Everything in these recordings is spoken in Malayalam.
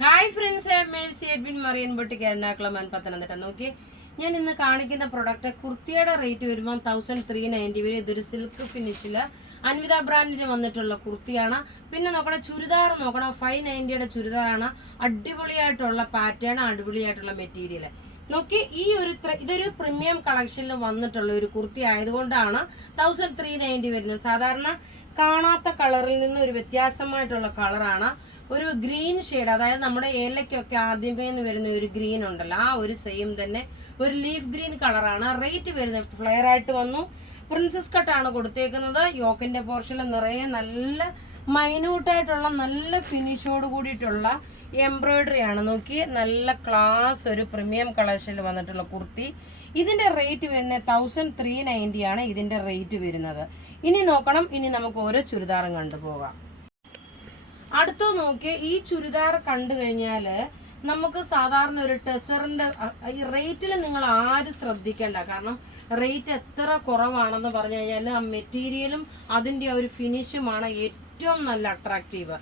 ഹായ് ഫ്രണ്ട്സ്, മേഴ്സി എഡ്വിൻ മറിയൻ ബൊട്ടിക്ക് എറണാകുളം പത്തനംതിട്ട. നോക്കി, ഞാൻ ഇന്ന് കാണിക്കുന്ന പ്രൊഡക്റ്റ് കുർത്തിയുടെ റേറ്റ് വരുമ്പോൾ 1390 വരും. ഇതൊരു സിൽക്ക് ഫിനിഷില് അൻവിത ബ്രാൻഡിന് വന്നിട്ടുള്ള കുർത്തിയാണ്. പിന്നെ നോക്കണം, ചുരിദാർ നോക്കണം, 590യുടെ ചുരിദാറാണ്. അടിപൊളിയായിട്ടുള്ള പാറ്റേൺ, അടിപൊളിയായിട്ടുള്ള മെറ്റീരിയൽ. നോക്കി, ഇതൊരു പ്രീമിയം കളക്ഷനിൽ വന്നിട്ടുള്ള ഒരു കുർത്തി ആയതുകൊണ്ടാണ് 1390 വരുന്നത്. സാധാരണ കാണാത്ത കളറിൽ നിന്ന് ഒരു വ്യത്യാസമായിട്ടുള്ള കളറാണ്. ഒരു ഗ്രീൻ ഷെയ്ഡ്, അതായത് നമ്മുടെ ഏലക്കൊക്കെ ആദ്യമേ വരുന്ന ഒരു ഗ്രീൻ ഉണ്ടല്ലോ, ആ ഒരു സെയിം തന്നെ ഒരു ലീഫ് ഗ്രീൻ കളറാണ്. റേറ്റ് വരുന്നത് ഫ്ലെയർ ആയിട്ട് വന്നു. പ്രിൻസസ് കട്ടാണ് കൊടുത്തേക്കുന്നത്. യോക്കിന്റെ പോർഷനിൽ നിറയെ നല്ല മൈന്യൂട്ടായിട്ടുള്ള നല്ല ഫിനിഷോട് കൂടിയിട്ടുള്ള എംബ്രോയിഡറി ആണ്. നോക്കി, നല്ല ക്ലാസ് ഒരു പ്രീമിയം കളക്ഷനിൽ വന്നിട്ടുള്ള കുർത്തി. ഇതിന്റെ റേറ്റ് വരുന്നത് 1390 ആണ് ഇതിന്റെ റേറ്റ് വരുന്നത്. ഇനി നോക്കണം, ഇനി നമുക്ക് ഓരോ ചുരിദാറും കണ്ടുപോകാം. അടുത്ത നോക്കിയ ഈ ചുരിദാർ കണ്ടു കഴിഞ്ഞാല് നമുക്ക് സാധാരണ ഒരു ടെസറിന്റെ ഈ റേറ്റിൽ നിങ്ങൾ ആരും ശ്രദ്ധിക്കേണ്ട. കാരണം റേറ്റ് എത്ര കുറവാണെന്ന് പറഞ്ഞു കഴിഞ്ഞാൽ ആ മെറ്റീരിയലും അതിന്റെ ഒരു ഫിനിഷുമാണ് ഏറ്റവും നല്ല അട്രാക്റ്റീവ്.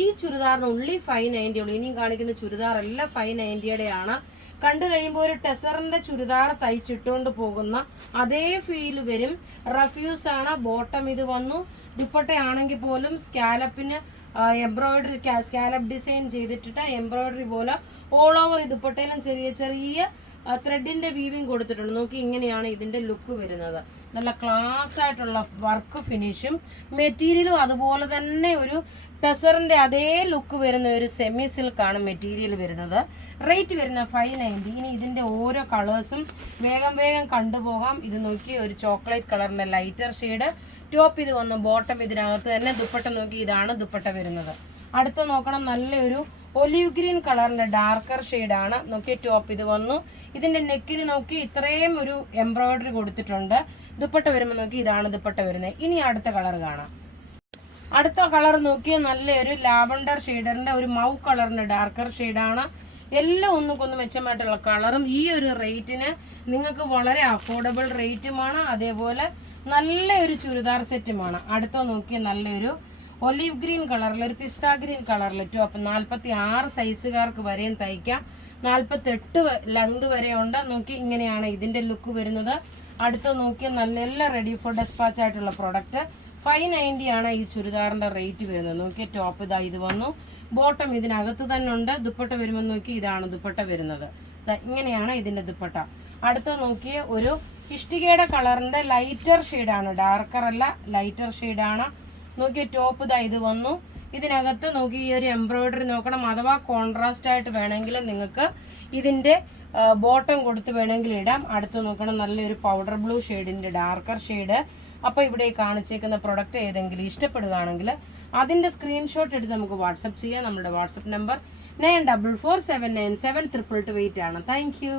ഈ ചുരിദാറിന് ഉള്ളി 590 ഉള്ളൂ. ഇനിയും കാണിക്കുന്ന ചുരിദാർ എല്ലാം 590യുടെ ആണ്. കണ്ടു കഴിയുമ്പോൾ ഒരു ടെസറിന്റെ ചുരിദാർ തയ്ച്ചിട്ടുകൊണ്ട് പോകുന്ന അതേ ഫീൽ വരും. റഫ്യൂസ് ആണ് ബോട്ടം. ഇത് വന്നു ദുപ്പട്ടയാണെങ്കിൽ പോലും സ്കാലപ്പിന് എംബ്രോയിഡറി, സ്കാലപ്പ് ഡിസൈൻ ചെയ്തിട്ടിട്ട് എംബ്രോയിഡറി പോലെ ഓൾ ഓവർ ദുപ്പട്ടയിലും ചെറിയ ചെറിയ ത്രെഡിന്റെ വീവിങ് കൊടുത്തിട്ടുണ്ട്. നോക്കി, ഇങ്ങനെയാണ് ഇതിന്റെ ലുക്ക് വരുന്നത്. നല്ല ക്ലാസ് ആയിട്ടുള്ള വർക്ക് ഫിനിഷും മെറ്റീരിയലും അതുപോലെ തന്നെ ഒരു ടെസറിന്റെ അതേ ലുക്ക് വരുന്ന ഒരു സെമി സിൽക്കാണ് മെറ്റീരിയൽ വരുന്നത്. റേറ്റ് വരുന്ന 590. ഇനി ഇതിന്റെ ഓരോ കളേഴ്സും വേഗം വേഗം കണ്ടുപോകാം. ഇത് നോക്കി, ഒരു ചോക്ലേറ്റ് കളറിന്റെ ലൈറ്റർ ഷെയ്ഡ് ടോപ്പ്. ഇത് വന്നു ബോട്ടം ഇതിനകത്ത് തന്നെ. ദുപ്പട്ട നോക്കി, ഇതാണ് ദുപ്പട്ട വരുന്നത്. അടുത്ത് നോക്കണം, നല്ലൊരു ഒലിവ് ഗ്രീൻ കളറിന്റെ ഡാർക്കർ ഷെയ്ഡാണ്. നോക്കി, ടോപ്പ് ഇത് വന്നു. ഇതിന്റെ നെക്കിന് നോക്കി ഇത്രയും ഒരു എംബ്രോയിഡറി കൊടുത്തിട്ടുണ്ട്. ദുപ്പട്ട വരുമ്പോൾ നോക്കി, ഇതാണ് ദുപ്പട്ട വരുന്നത്. ഇനി അടുത്ത കളർ കാണാം. അടുത്ത കളർ നോക്കിയാൽ നല്ലൊരു ലാവണ്ടർ ഷെയ്ഡറിന്റെ ഒരു മൗ കളറിന്റെ ഡാർക്കർ ഷെയ്ഡാണ്. എല്ലാം ഒന്നുകൊന്ന് മെച്ചമായിട്ടുള്ള കളറും ഈ ഒരു റേറ്റിന് നിങ്ങൾക്ക് വളരെ അഫോർഡബിൾ റേറ്റുമാണ്. അതേപോലെ നല്ല ഒരു ചുരിദാർ സെറ്റുമാണ്. അടുത്ത നോക്കിയാൽ നല്ലൊരു ഒലിവ് ഗ്രീൻ കളറിൽ, ഒരു പിസ്ത ഗ്രീൻ കളറിൽ ടോപ്പ്. 46 സൈസുകാർക്ക് വരെയും തയ്ക്കാം. 48 ലെങ്ത് വരെ ഉണ്ട്. നോക്കി, ഇങ്ങനെയാണ് ഇതിന്റെ ലുക്ക് വരുന്നത്. അടുത്ത നോക്കിയാൽ നല്ല എല്ലാം റെഡി ഫോർ ഡെസ്പാച്ച് ആയിട്ടുള്ള പ്രൊഡക്റ്റ്. 590 ആണ് ഈ ചുരിദാറിന്റെ റേറ്റ് വരുന്നത്. നോക്കി, ടോപ്പ് ഇതാ ഇത് വന്നു. ബോട്ടം ഇതിനകത്ത് തന്നെ ഉണ്ട്. ദുപ്പട്ട വരുമ്പോൾ നോക്കി, ഇതാണ് ദുപ്പട്ട വരുന്നത്. ഇങ്ങനെയാണ് ഇതിന്റെ ദുപ്പട്ട. അടുത്ത നോക്കിയ ഒരു ഇഷ്ടികയുടെ കളറിന്റെ ലൈറ്റർ ഷെയ്ഡാണ്, ഡാർക്കർ അല്ല, ലൈറ്റർ ഷെയ്ഡാണ്. നോക്കിയ ടോപ്പ് ഇതാ ഇത് വന്നു. ഇതിനകത്ത് നോക്കി ഈ ഒരു എംബ്രോയിഡറി നോക്കണം. അഥവാ കോൺട്രാസ്റ്റ് ആയിട്ട് വേണമെങ്കിൽ നിങ്ങൾക്ക് ഇതിന്റെ ബോട്ടം കൊടുത്ത് വേണമെങ്കിൽ ഇടാം. അടുത്ത് നോക്കണം, നല്ലൊരു പൗഡർ ബ്ലൂ ഷെയ്ഡിന്റെ ഡാർക്കർ ഷെയ്ഡ്. അപ്പോൾ ഇവിടെ കാണിച്ചേക്കുന്ന പ്രൊഡക്റ്റ് ഏതെങ്കിലും ഇഷ്ടപ്പെടുകയാണെങ്കിൽ അതിന്റെ സ്ക്രീൻഷോട്ട് എടുത്ത് നമുക്ക് വാട്സപ്പ് ചെയ്യാം. നമ്മുടെ വാട്സപ്പ് നമ്പർ 9447972228 ആണ്. Thank you.